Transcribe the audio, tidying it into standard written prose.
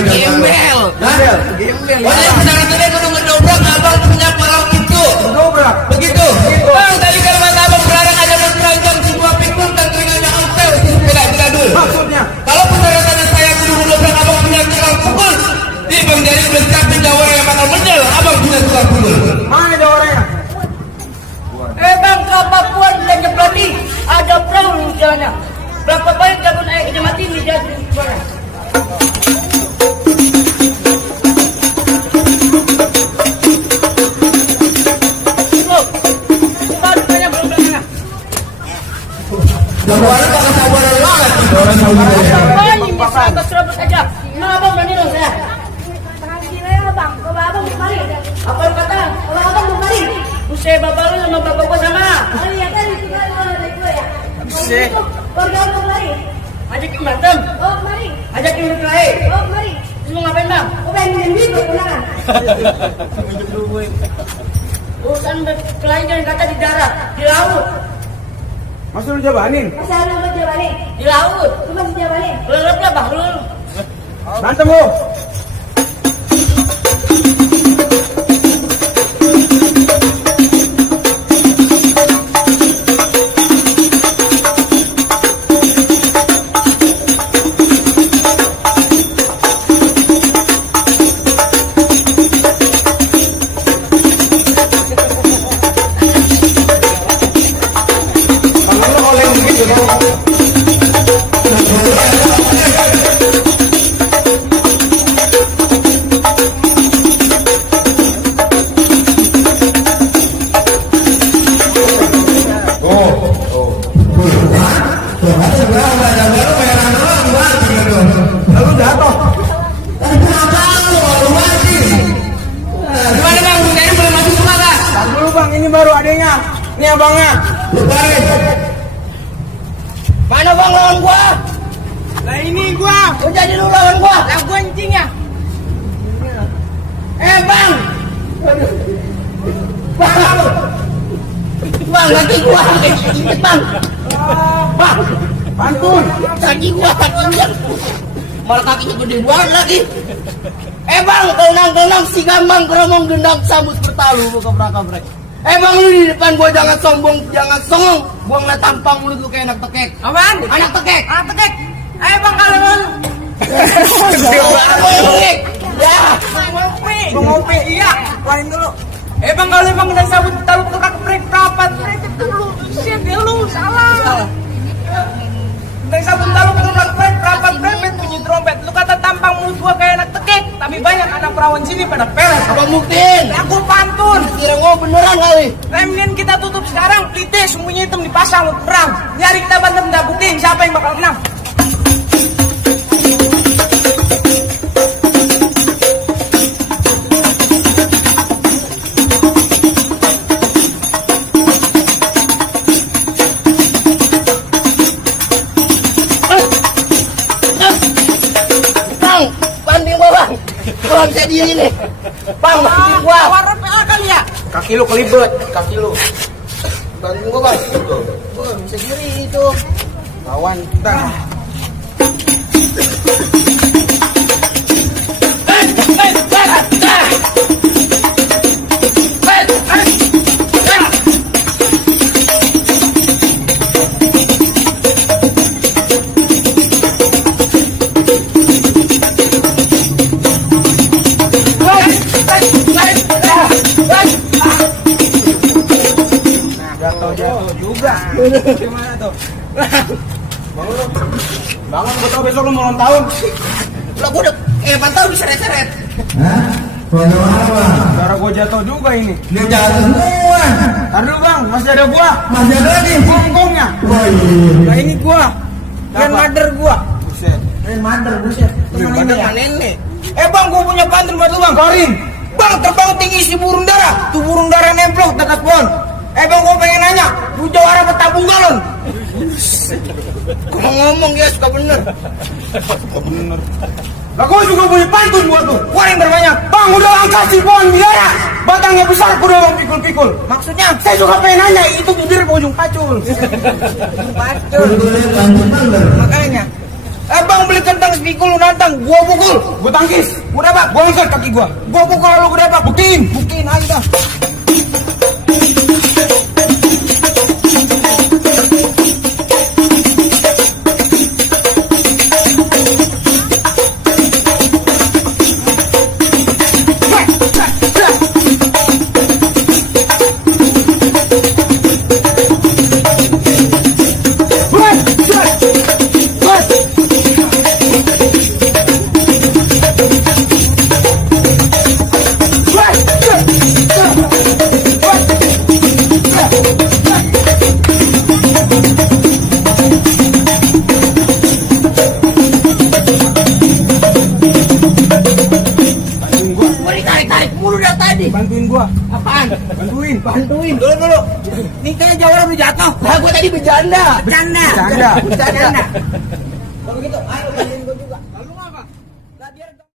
Gembel. Gembel. Oh, ya benar itu kudu ngedobrak abang punya palang itu. Ngedobrak. Begitu. Bang, tadi kan kata abang berlarang ada berperangkan sebuah pikul dan telinganya ontel itu tidak dul. Maksudnya? Kalau pendaratan saya kudu ngedobrak abang punya tukang pukul. Di bang dari bentak penjawara yang bakal menjel, abang punya tukang pukul. Mana jawabannya? Bang, ke Papuan dan Jeplati ada perahu di jalannya. Berapa banyak gabun air kejamati di jalan mana? Jawabannya bakal sabaran banget. Sabar serabut aja. Mana abang berani dong saya? Tangan kiri ya bang, coba abang kemari. Apa lu kata? Kalau abang kemari. Usai bapak lu sama bapak gua sama. Oh iya kan itu kan ada gue ya. Buset. Keluarga abang kemari. Ajakin berantem. Oh kemari. Ajakin berkelahi. Oh kemari. Terus mau ngapain bang? Oh pengen minum duit buat tunangan. Urusan berkelahi jangan kata di darat, di laut. Maksud lu jabanin? Masih ada buat jawabannya. Di laut. Lu masih jawabannya. Lelep lah bahlul. Berantem lu. Lalu jatuh. Gimana bang? Bundanya boleh masuk semua kan? Tar dulu bang, ini baru adanya. Ini abangnya. Mana bang lawan gua? Nah ini gua. Lu jadi lu lawan gua. Lah gua encingnya. Bang. Bang, kaki gua. Bang. Bang. Pantun. Kaki gua injak. Malah kakinya gede banget lagi. Bang, tenang si gampang keromong gendang sambut bertalu kebrak-kabrek. Bang lu di depan gua jangan sombong, jangan songong. Gua ngeliat tampang mulut lu kayak anak tekek. Apaan? Anak tekek. Anak tekek. Ayo bang kalau lu. Ya. Mau ngopi, iya. Keluarin dulu. Bang kalau emang udah sabut taruh kerak-kerik rapat. Itu lu, shit ya lu, salah. Udah sabut taruh kerak-kerik rapat brepet bunyi trompet. Lu kata tampang mulut gua kayak anak tekek. Tapi banyak anak perawan sini pada peres. Abang buktiin. Aku pantun. Kira gua beneran kali. Remnin kita tutup sekarang. Pelite semuanya hitam dipasang lu perang. Nyari kita bantu minta buktiin siapa yang bakal menang. Bang, banding gua bang. Gua bisa diri nih. Bang, banding gua. Warna PA kali ya. Kaki lu kelibet, kaki lu. Banding gua bang. Gua bisa diri itu. Lawan kita. Jatuh juga. Gimana tuh? Bangun gua tau besok lu mau ulang tahun. Lah gua udah pantau diseret-seret. Hah? Kalau apa? Cara gua jatuh juga ini. Dia jatuh semua. Ntar dulu bang, masih ada gua. Masih ada lagi. Hongkongnya. Wah iya. Nah ini gua. Grandmother gua. Buset. Mother buset. Grandmother sama nenek. Bang, gua punya pantun buat lu bang. Korin. Bang, terbang tinggi si burung dara. Tuh burung dara nemplok dekat pohon. Bang, gua pengen nanya. Lu jawara petabung galon. Gua ngomong ya suka bener. Bener. Lah gua juga punya pantun buat lu. Gua yang berbanyak. Bang, udah angkat si pohon bidara. Batangnya besar, kuda bang pikul-pikul. Maksudnya, saya juga pengen nanya. Itu bibir apa ujung pacul? Pacul. Makanya. Bang, beli kentang sepikul lu nantang. Gua pukul. Gue tangkis. Gue debak. Gue angkat kaki gue. Gue pukul lu, gue debak. Buktiin. Buktiin aja dah. Gua ditarik-tarik mulu dari tadi. Bantuin gue. Apaan? Bantuin. Bantuin. Dulu. Nih kayak jawara udah jatuh. Lah gua tadi bercanda. Bercanda. Bercanda. Bercanda. Kalau gitu, ayo bantuin gua juga.